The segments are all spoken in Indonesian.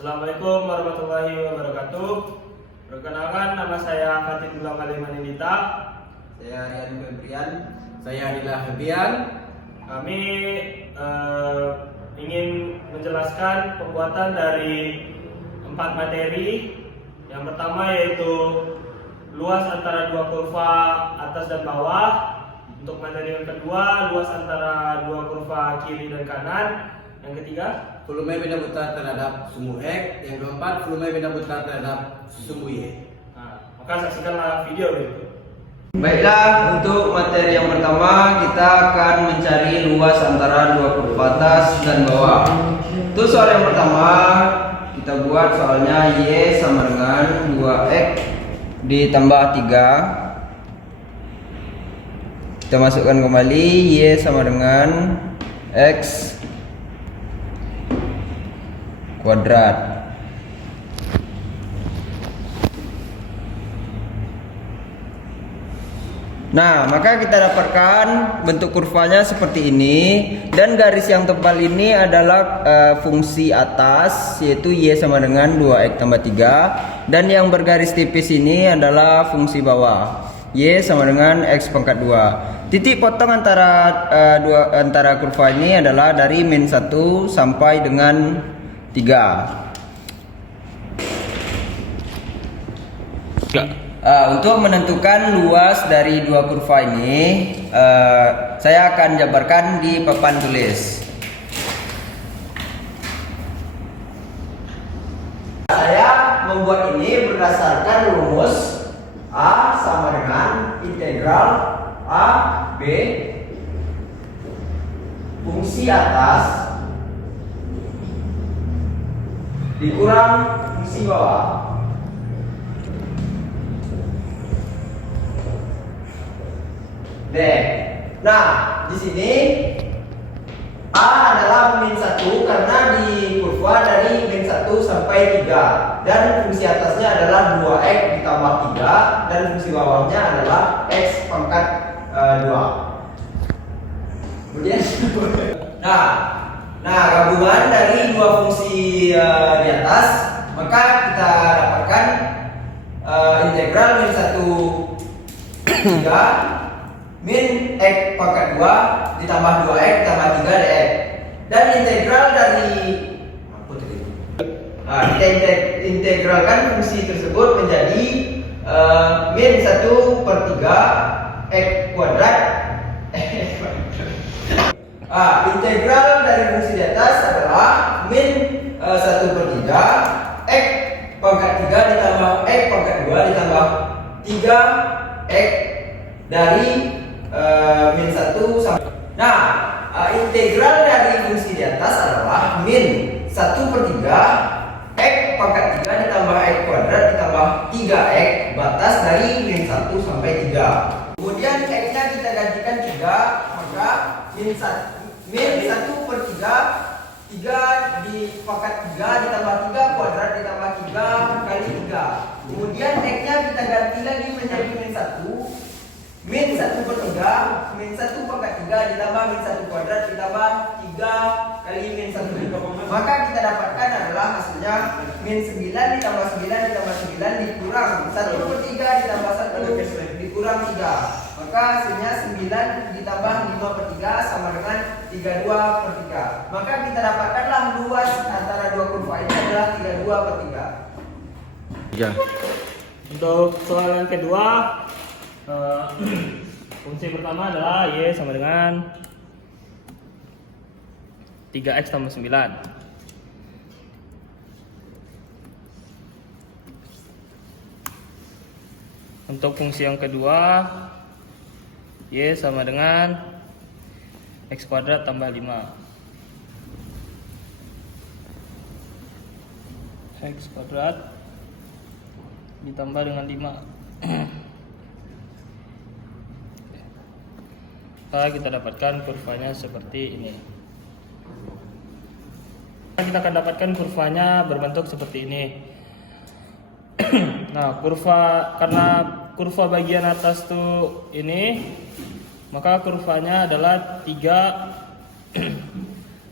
Assalamualaikum warahmatullahi wabarakatuh. Perkenalkan, nama saya Fatihullah Malimanindita. Saya Rian Febrian. Saya Adila Febrian. Kami ingin menjelaskan pembuatan dari 4 materi. Yang pertama yaitu luas antara dua kurva atas dan bawah. Untuk materi yang kedua, luas antara dua kurva kiri dan kanan. Yang ketiga, volume benda buta terhadap sumbu X. Yang keempat, volume benda buta terhadap sumbu Y. nah, maka saksikanlah video itu. Baiklah, untuk materi yang pertama kita akan mencari luas antara dua kurva atas dan bawah. Untuk soal yang pertama, kita buat soalnya Y sama dengan 2X ditambah 3. Kita masukkan kembali Y sama dengan X kuadrat. Nah, maka kita dapatkan bentuk kurvanya seperti ini, dan garis yang tebal ini adalah fungsi atas, yaitu Y sama dengan 2X tambah 3, dan yang bergaris tipis ini adalah fungsi bawah, Y sama dengan X pangkat 2. Titik potong antara kurva ini adalah dari min 1 sampai dengan 3. Untuk menentukan luas dari dua kurva ini, saya akan jabarkan di papan tulis. Saya membuat ini berdasarkan rumus A sama dengan integral A B fungsi atas dikurang fungsi bawah. Nah, di sini A adalah min 1 karena di kurva dari min 1 sampai 3, dan fungsi atasnya adalah 2X ditambah 3, dan fungsi bawahnya adalah X pangkat 2. Kemudian Nah, gabungan dari dua fungsi di atas, maka kita dapatkan integral min 1 3 min X pangkat 2 ditambah 2X tambah 3 dx. Dan integral dari kita integralkan fungsi tersebut menjadi min 1/3 X kuadrat. Integral dari fungsi di atas adalah min 1/3 X pangkat 3 ditambah X pangkat 2 ditambah 3X dari min 1 sampai. Integral dari fungsi di atas adalah min 1/3 X pangkat 3 ditambah X kuadrat ditambah 3X batas dari min 1 sampai 3. Kemudian X-nya kita gantikan 3, maka min 1/3 3 di pangkat 3 ditambah 3 kuadrat ditambah 3 kali 3. Kemudian X-nya kita ganti lagi menjadi min 1. Min 1/3 min 1 pangkat 3 ditambah min 1 kuadrat ditambah 3 kali min 1. Maka kita dapatkan adalah hasilnya min 9 ditambah 9 ditambah 9 dikurang 1/3 ditambah 1 dikurang 3. Maka hasilnya 9 ditambah 5/3 sama dengan 32/3. Maka kita dapatkanlah luas antara dua kurva ini adalah 32/3. Ya. Untuk soal yang kedua, fungsi pertama adalah Y sama dengan 3X tambah 9. Untuk fungsi yang kedua, Y sama dengan X kuadrat tambah 5. X kuadrat ditambah dengan 5. Kita dapatkan kurvanya seperti ini. Kita akan dapatkan kurvanya berbentuk seperti ini. Nah, karena kurva bagian atas tuh ini, maka kurvanya adalah 3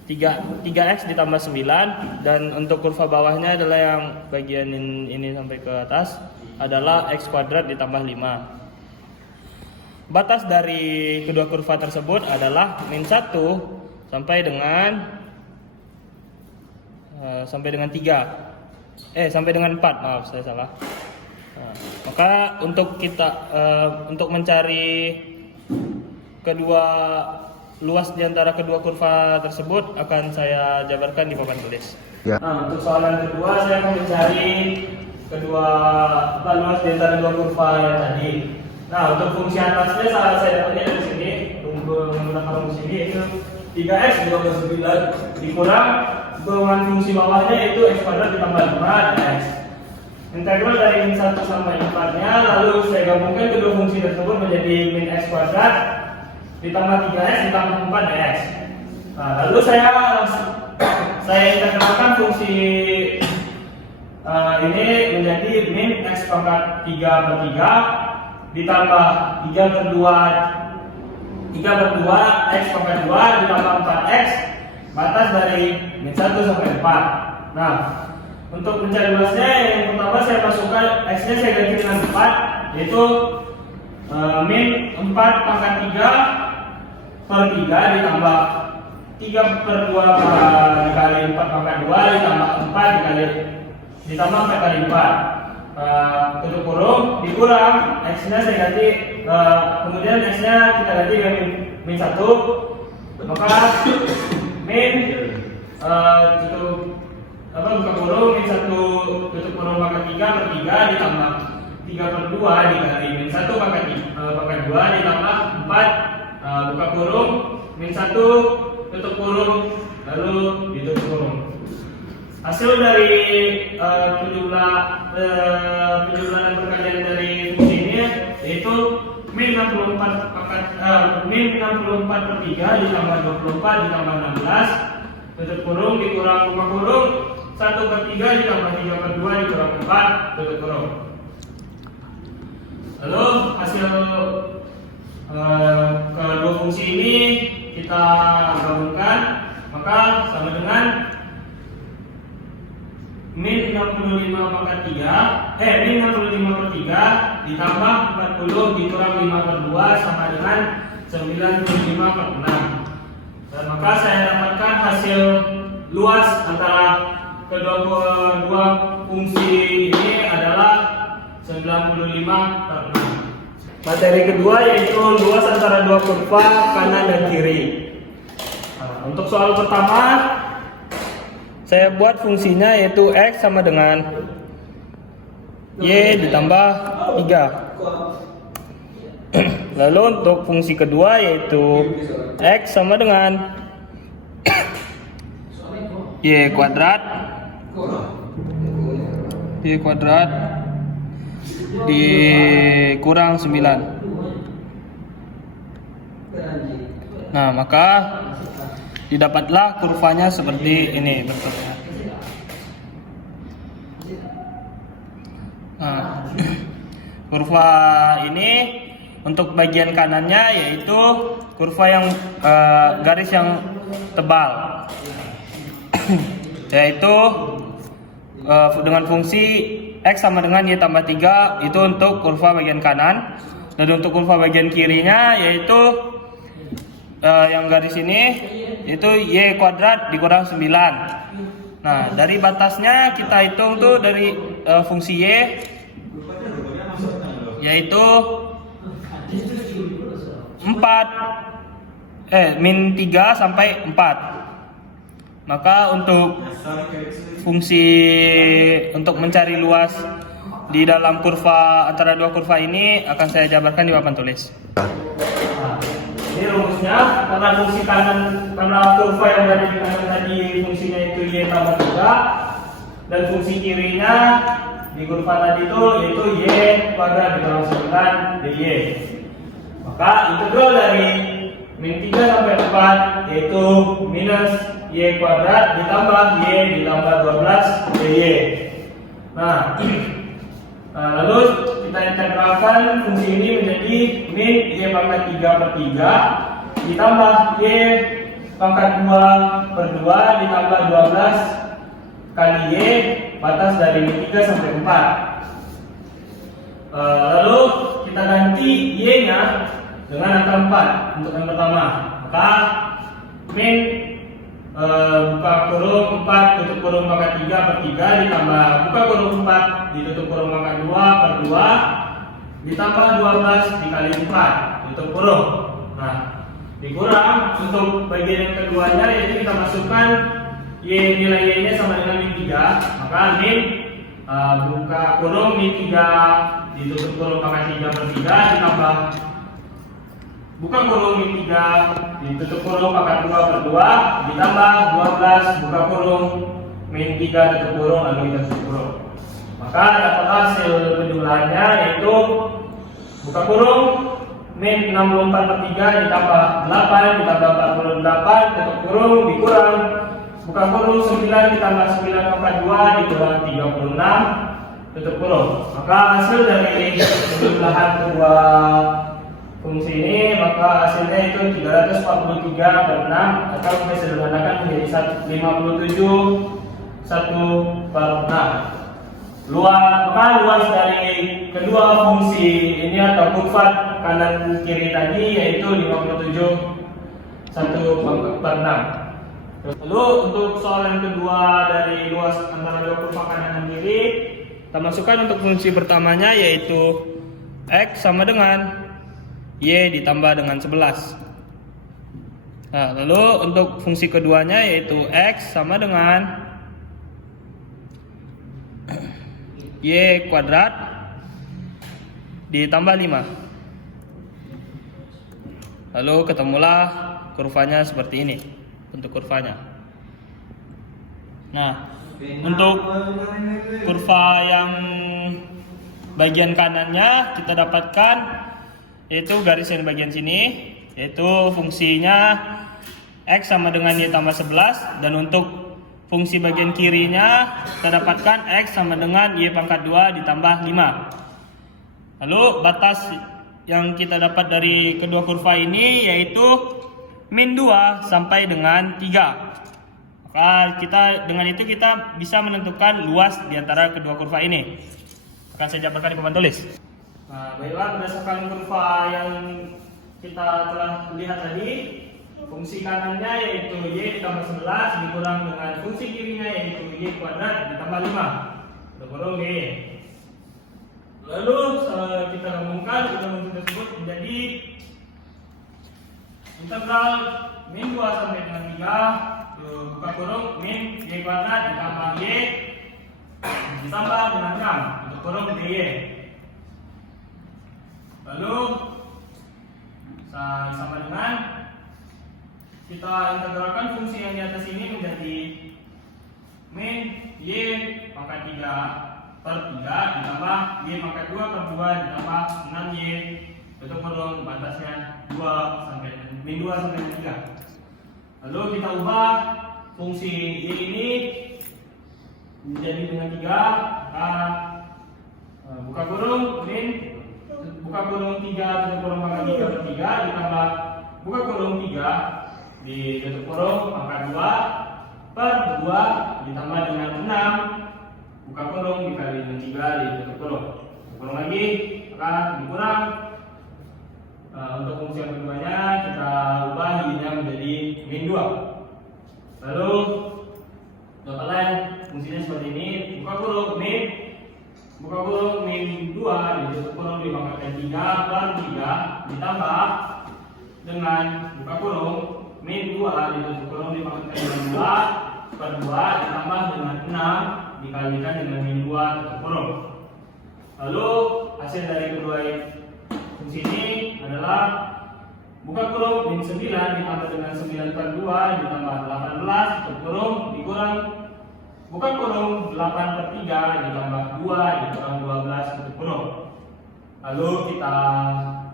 3x ditambah 9, dan untuk kurva bawahnya adalah yang bagian ini sampai ke atas adalah x kuadrat ditambah 5. Batas dari kedua kurva tersebut adalah min 1 sampai dengan 3. Sampai dengan 4, maaf saya salah. Nah, maka untuk untuk mencari kedua luas di antara kedua kurva tersebut akan saya jabarkan di papan tulis. Ya. Nah, untuk soalan kedua saya akan mencari kedua luas di antara dua kurva yang tadi. Nah, untuk fungsi atasnya saya dapatnya dari sini, menggunakan fungsi ini yaitu 3x ditambah 9 dikurang dengan fungsi bawahnya yaitu x kuadrat ditambah 5 x. Integral dari min 1 sampai 4-nya, lalu saya gabungkan kedua fungsi tersebut menjadi min x kuadrat ditambah 3x ditambah 4x. Nah, lalu saya integralkan fungsi ini menjadi min x pangkat 3/3 ditambah 3/2 x pangkat 2 ditambah 4x, batas dari min 1 sampai 4. Nah, untuk mencari luasnya, yang pertama saya masukkan x-nya saya ganti dengan 4, yaitu min 4 pangkat 3/3 ditambah 3/2 dikali 4 pangkat 2 ditambah 4 ditambah 4 kali 4, tutup kurung, dikurang x-nya saya ganti, kemudian x-nya kita ganti dengan min 1, maka min buka kurung min 1 tutup kurung pangkat 3/3 ditambah 3/2 dikali min 1 pangkat 2 ditambah 4 buka kurung min 1 tutup kurung lalu ditutup kurung. Hasil dari penjumlahan dan perkalian dari fungsi ini yaitu min 64/3 ditambah 24 ditambah 16 tutup kurung dikurang buka kurung 1/3 ditambah 3/2 dikurang 4 tutup kurung. Lalu hasil kedua fungsi ini kita gabungkan, maka sama dengan min 65/3 ditambah 40 dikurang 5/2 sama dengan 95/6. Dan maka saya dapatkan hasil luas antara kedua fungsi ini adalah 95/6. Materi kedua yaitu luas antara dua kurva kanan dan kiri. Nah, untuk soal pertama saya buat fungsinya yaitu x sama dengan y ditambah 3. Lalu untuk fungsi kedua yaitu x sama dengan y kuadrat dikurang 9. Nah, maka didapatlah kurvanya seperti ini bentuknya. Nah, kurva ini untuk bagian kanannya yaitu kurva yang garis yang tebal, yaitu dengan fungsi x sama dengan y tambah 3 itu untuk kurva bagian kanan, dan untuk kurva bagian kirinya yaitu yang garis ini yaitu y kuadrat dikurang 9. Nah, dari batasnya kita hitung tuh dari fungsi y yaitu min 3 sampai 4. Maka untuk fungsi untuk mencari luas di dalam kurva antara dua kurva ini akan saya jabarkan di papan tulis. Nah, ini rumusnya, karena fungsi kanan, karena kurva yang ada di kanan tadi fungsinya itu y tambah 3, dan fungsi kirinya di kurva tadi itu yaitu y kuadrat dikurang 9 dy. Maka integral dari min 3 sampai 4 yaitu minus y kuadrat ditambah y ditambah 12 dy. Nah, lalu kita integralkan fungsi ini menjadi min y pangkat 3/3 ditambah y pangkat 2 per 2 ditambah 12 kali Y batas dari min 3 sampai 4. Lalu kita ganti Y-nya dengan angka 4 untuk yang pertama. Maka min buka kurung 4 tutup kurung pangkat 3 per 3 ditambah buka kurung 4 ditutup kurung pangkat 2 per 2 ditambah 12 dikali 4 tutup kurung. Nah, dikurang untuk bagian yang keduanya, yaitu kita masukkan nilai Y-nya sama dengan min 3. Maka min buka kurung min 3 ditutup kurung pangkat 3 per 3 ditambah buka kurung min 3 ditutup kurung pangkat 2 per 2 ditambah 12 buka kurung min 3 tutup kurung lalu kita tutup kurung. Maka dapat hasil penjumlahannya yaitu buka kurung min 64 per 3 ditambah 8 ditambah 48 tutup kurung dikurang buka kurung 9 ditambah 9 pangkat 2 dikurang 36 tutup kurung. Maka hasil dari penjumlahan kedua fungsi ini, maka hasilnya itu 343 per 6 atau kita sederhanakan menjadi 57 1 per 6. Maka luas dari kedua fungsi ini atau kurva kanan kiri tadi yaitu 57 1 per 6. Lalu untuk soal yang kedua dari luas antara dua kurva kanan dan kiri, kita masukkan untuk fungsi pertamanya yaitu X sama dengan Y ditambah dengan 11. Nah, lalu untuk fungsi keduanya yaitu X sama dengan Y kuadrat ditambah 5. Lalu ketemulah kurvanya seperti ini, bentuk kurvanya. Nah, untuk kurva yang bagian kanannya kita dapatkan yaitu garis yang bagian sini, yaitu fungsinya X sama dengan Y tambah 11, dan untuk fungsi bagian kirinya kita dapatkan X sama dengan Y pangkat 2 ditambah 5. Lalu batas yang kita dapat dari kedua kurva ini yaitu min 2 sampai dengan 3. Maka dengan itu kita bisa menentukan luas di antara kedua kurva ini. Akan saya jabarkan di papan tulis. Nah, baiklah, berdasarkan kurva yang kita telah lihat tadi, fungsi kanannya yaitu Y ditambah 11 dikurang dengan fungsi kirinya yaitu Y kuadrat ditambah 5 dikurang Y. Lalu kita gabungkan fungsi tersebut menjadi integral min 2 sampai dengan 3 buka kurung min Y kuadrat ditambah Y ditambah dengan 6 tutup kurung dy. Lalu sama dengan kita integralkan fungsi yang di atas ini menjadi min Y pangkat 3 per 3 ditambah Y pangkat 2 per 2 ditambah 6Y tutup kurung batasnya 2 sampai min 2 sampai 3. Lalu kita ubah fungsi Y ini menjadi dengan 3, buka kurung min buka kurung 3 tutup kurung pangkat 3 per 3 ditambah buka kurung 3 ditutup kurung pangkat 2 per 2 ditambah dengan 6 buka kurung dikali dengan 3 ditutup kurung lagi, maka dikurang. Untuk fungsi yang keduanya kita ubah y-nya menjadi min 2. Lalu dapatlah fungsinya seperti ini, buka kurung min 2 ditutup kurung dipangkatkan 3 per 3 ditambah dengan buka kurung min 2 ditutup kurung dipangkatkan dengan 2 per 2 ditambah dengan 6 dikalikan dengan min 2 tutup kurung. Lalu hasil dari kedua fungsi ini adalah buka kurung min 9 ditambah dengan 9 per 2 ditambah 18 tutup kurung dikurang buka kurung 8 per 3 ditambah 2 dikurang 12 tutup kurung. Lalu kita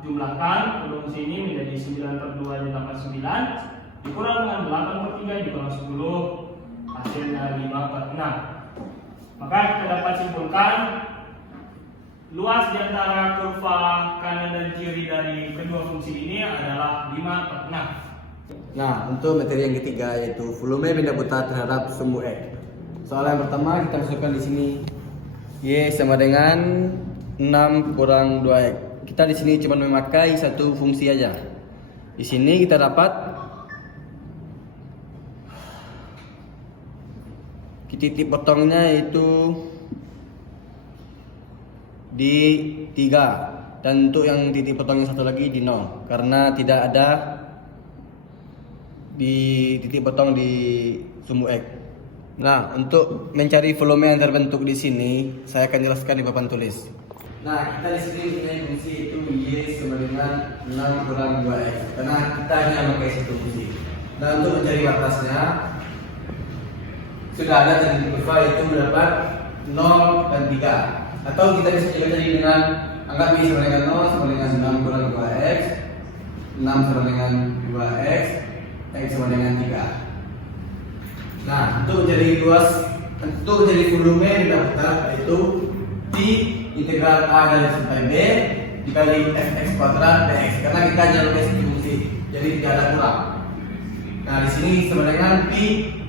jumlahkan fungsi ini menjadi 9 per 2 ditambah 9 dikurang dengan 8 per 3 dikurang 10, hasilnya 5 per 6. Maka kita dapat simpulkan luas di antara kurva kanan dan kiri dari kedua fungsi ini adalah 5 per 6. Nah, untuk materi yang ketiga yaitu volume benda buta terhadap sumbu X. Soal yang pertama kita masukkan di sini Y sama dengan 6 kurang 2X. Kita di sini cuma memakai satu fungsi aja. Di sini kita dapat titik potongnya yaitu di 3 dan untuk yang titik potong yang satu lagi di 0 karena tidak ada di titik potong di sumbu X. Nah, untuk mencari volume yang terbentuk di sini, saya akan jelaskan di papan tulis. Nah, kita di sini mempunyai fungsi itu Y sama dengan 6 kurang 2X karena kita hanya memakai satu fungsi. Nah, untuk mencari batasnya sudah ada dari kurva itu mendapat 0 dan 3. Atau kita bisa juga cari dengan anggap Y sama dengan 0 sama dengan 6 kurang 2X, 6 sama dengan 2X, X sama dengan 3. Nah, untuk mencari volume benda buta yaitu P integral A dari sampai B dikali fx kuadrat dx karena kita hanya pakai satu fungsi, jadi tidak ada kurang. Nah, di sini sama dengan P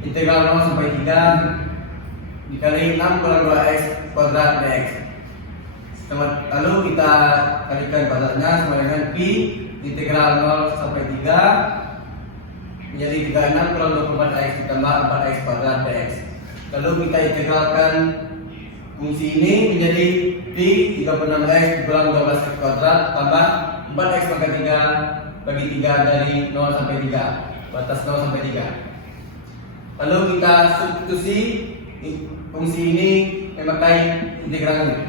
integral 0 sampai 3 dikali 6 kurang 2x kuadrat dx. Lalu kita kalikan kuadratnya sama dengan P integral 0 sampai 3 menjadi 36 kurang 24x ditambah 4x kuadrat dx. Lalu kita integralkan fungsi ini menjadi P 36x kurang 12x kuadrat tambah 4x pangkat 3 bagi 3 dari 0 sampai 3, batas 0 sampai 3. Lalu kita substitusi fungsi ini memakai integral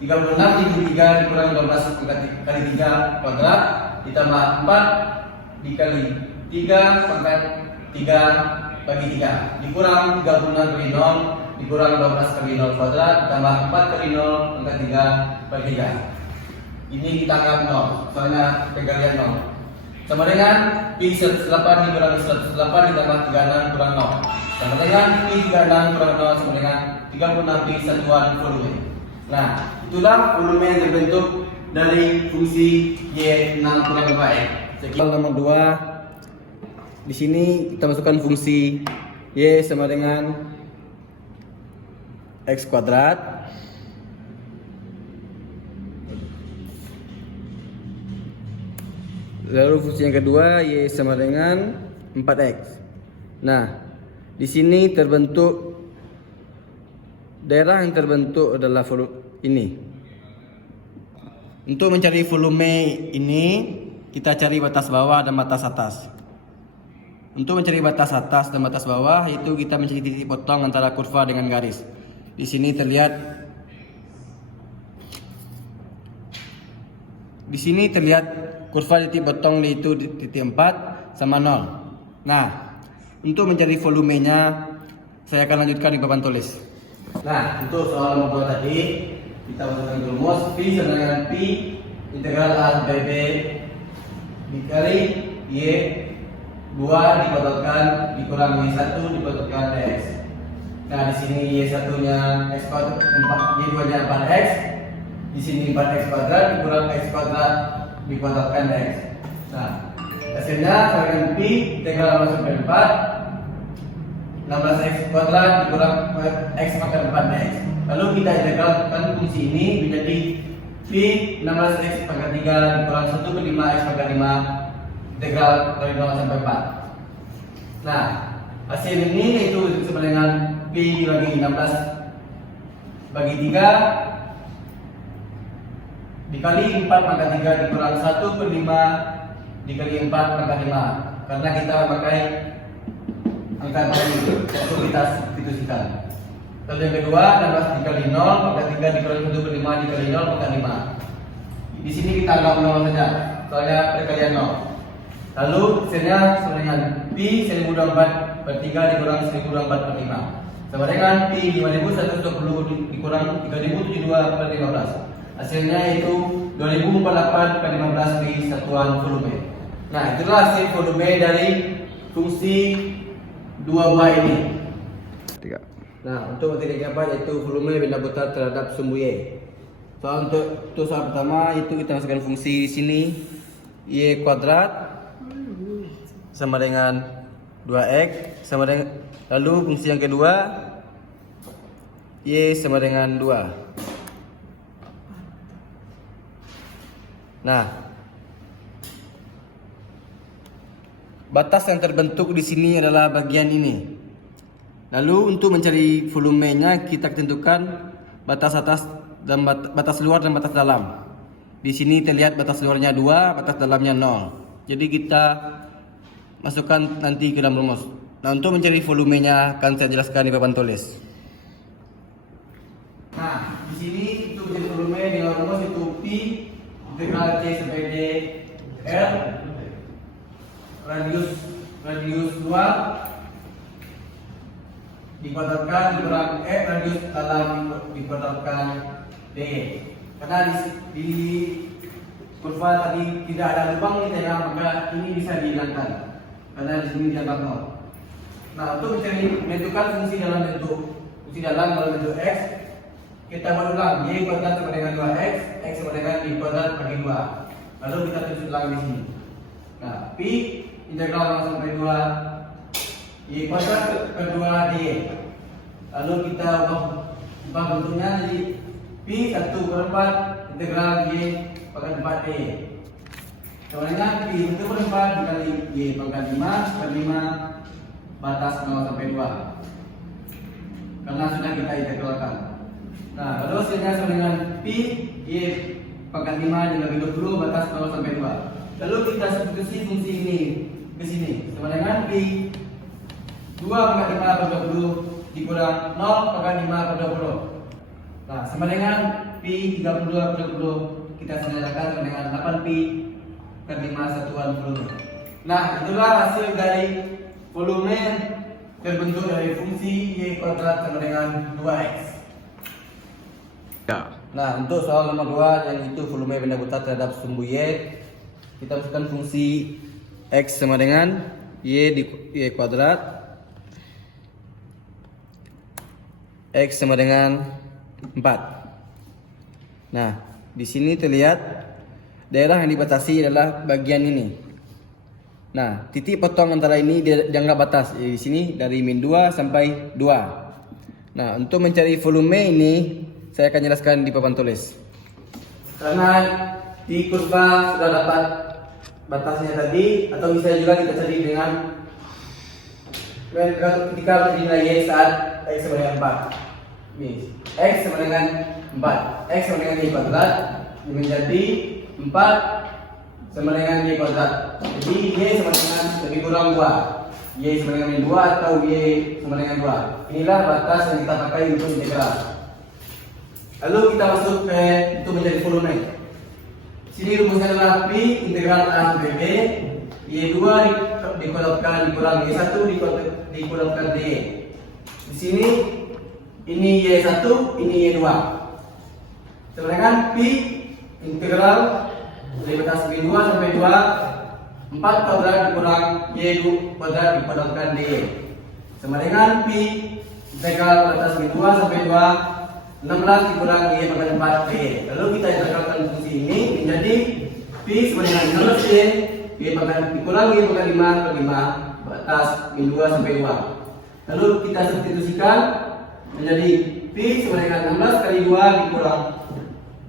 36 dikali 3 dikurang 12 kali 3 kuadrat ditambah 4 dikali 3 pangkat 3 bagi 3 dikurang 36 kali 0 dikurang 12 kali 0 kuadrat ditambah 4 kali 0 pangkat 3 bagi 3. Ini kita anggap 0 soalnya penggalian 0 sama dengan Pi 108 dikurangi 108 ditambah 36 kurang 0 sama dengan Pi 36 kurang 0 sama dengan 36 Pi satuan volume. Nah, itulah volume yang terbentuk dari fungsi Y6 kurang 2X. Soal nomor 2, di sini kita masukkan fungsi Y sama dengan X kuadrat lalu fungsi yang kedua Y sama dengan 4X. Nah, di sini terbentuk daerah yang terbentuk adalah ini. Untuk mencari volume ini kita cari batas bawah dan batas atas. Untuk mencari batas atas dan batas bawah itu kita mencari titik potong antara kurva dengan garis. Di sini terlihat kurva titik potong itu titik 4 sama 0. Nah, untuk mencari volumenya saya akan lanjutkan di papan tulis. Nah, untuk soal nomor 2 tadi kita masukkan rumus P sama dengan P integral A sampai B dikali Y 2 dipotongkan dikurang Y1 dipotongkan dx. Nah, di sini Y1 nya x kuadrat 4, Y2 nya 4x. Di sini 4x kuadrat dikurang x kuadrat dipotongkan dx. Nah, hasilnya sama dengan P integral 0 sampai 4 16x kuadrat dikurang x pangkat 4 dx. Lalu kita integralkan fungsi ini menjadi P 16x pangkat 3 dikurang 1 per 5x pangkat 5 integral dari 0 sampai 4. Nah, hasil ini itu sama dengan P bagi 16 bagi 3 dikali 4 pangkat 3 dikurang 1 per 5 dikali 4 pangkat 5 karena kita memakai angka ini untuk kita substitusikan. Lalu yang kedua 16 dikali 0 pangkat 3 dikurang 1 per 5 dikali 0 pangkat 5. Di sini kita anggap 0 saja soalnya perkalian 0. Lalu hasilnya sama dengan Pi 1024 per 3 dikurang 1024 per 5 sama dengan Pi 5120 dikurang 3072 per 15. Hasilnya itu 2048 per 15 di satuan volume. Nah, itulah hasil volume dari fungsi dua buah ini. Nah, untuk materi yang keempat yaitu volume benda buta terhadap sumbu Y. Untuk soal pertama itu kita masukkan fungsi di sini Y kuadrat sama dengan 2x sama dengan, lalu fungsi yang kedua y sama dengan 2. Nah, batas yang terbentuk di sini adalah bagian ini. Lalu untuk mencari volumenya kita tentukan batas atas dan batas luar dan batas dalam. Di sini terlihat batas luarnya 2, batas dalamnya 0. Jadi kita masukkan nanti ke dalam rumus. Nah, untuk mencari volumenya akan saya jelaskan di papan tulis. Nah, di sini untuk mencari volume dengan rumus itu P integral T sampai D L radius luar dikuadratkan dikurang radius dalam dikuadratkan D. Karena di kurva tadi tidak ada lubang ini ya, maka ini bisa dihilangkan karena di sini dianggap 0. Nah, untuk menentukan fungsi dalam bentuk x, kita berulang y kuadrat sama dengan 2x, x sama dengan y kuadrat bagi 2. Lalu kita tulis ulang di sini. Nah, pi integral 0 sampai 2 y kuadrat per 2 dy. Lalu kita ubah bentuknya jadi pi 1/4 integral y pangkat 4 dy. Sama dengan pi 1/4 dikali y pangkat 5 per 5 batas 0 sampai 2. Karena sudah kita integralkan. Nah, lalu hasilnya sama dengan pi y pangkat 5 dibagi 20 batas 0 sampai 2. Lalu kita substitusi fungsi ini ke sini sama dengan pi 2 pangkat 5 per 20 dikurang 0 pangkat 5 per 20. Nah, sama dengan pi 32 per 20 kita sederhanakan sama dengan 8 pi per 5 satuan volume. Nah, itulah hasil dari volume terbentuk dari fungsi y kuadrat sama dengan 2x. Nah, untuk soal nomor 2 yang itu volume benda buta terhadap sumbu y, kita masukkan fungsi x sama dengan y di y kuadrat, x sama dengan 4. Nah, di sini terlihat daerah yang dibatasi adalah bagian ini. Nah, titik potong antara ini dianggap batas. Di sini dari min 2 sampai 2. Nah, untuk mencari volume ini saya akan jelaskan di papan tulis. Karena di kurva sudah dapat batasnya tadi, atau bisa juga kita cari dengan ketika nilai y saat x sama dengan 4. Ini x sama dengan 4, x sama dengan y kuadrat menjadi 4 sama dengan y kuadrat. Jadi y sama dengan lebih kurang 2, y sama dengan min 2 atau y sama dengan 2. Inilah batas yang kita pakai untuk integral. Lalu kita masuk ke untuk menjadi volume. Sini rumusnya adalah pi integral a sampai b y2 dikuadratkan dikurang y1 dikuadratkan dy. Di sini ini y1, ini y2. Sama dengan pi integral dari batas min 2 sampai 2 4 kuadrat dikurang y2 kuadrat dikuadratkan dy. Sama dengan pi integral batas min 2 sampai 2 16 dikurang y pangkat 4 dy. Lalu kita integralkan fungsi ini menjadi pi sama dengan 16 y pangkat dikurang y pangkat 5 per 5 batas min 2 sampai 2. Lalu kita substitusikan menjadi pi sama dengan 16 kali 2 dikurang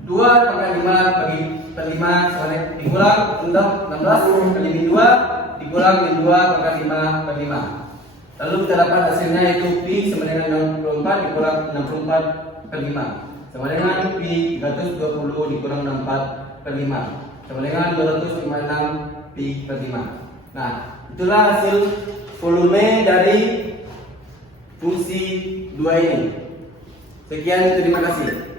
2 pangkat 5 bagi per 5 sama dengan dikurang untuk 16 kali min 2 dikurang min 2 pangkat 5 per 5. Lalu kita dapat hasilnya yaitu pi sama dengan 64 dikurang 64 per 5 sama dengan pi 320 dikurang 64 per 5 sama dengan 256 pi per 5. Nah, itulah hasil volume dari fungsi 2 ini. Sekian, terima kasih.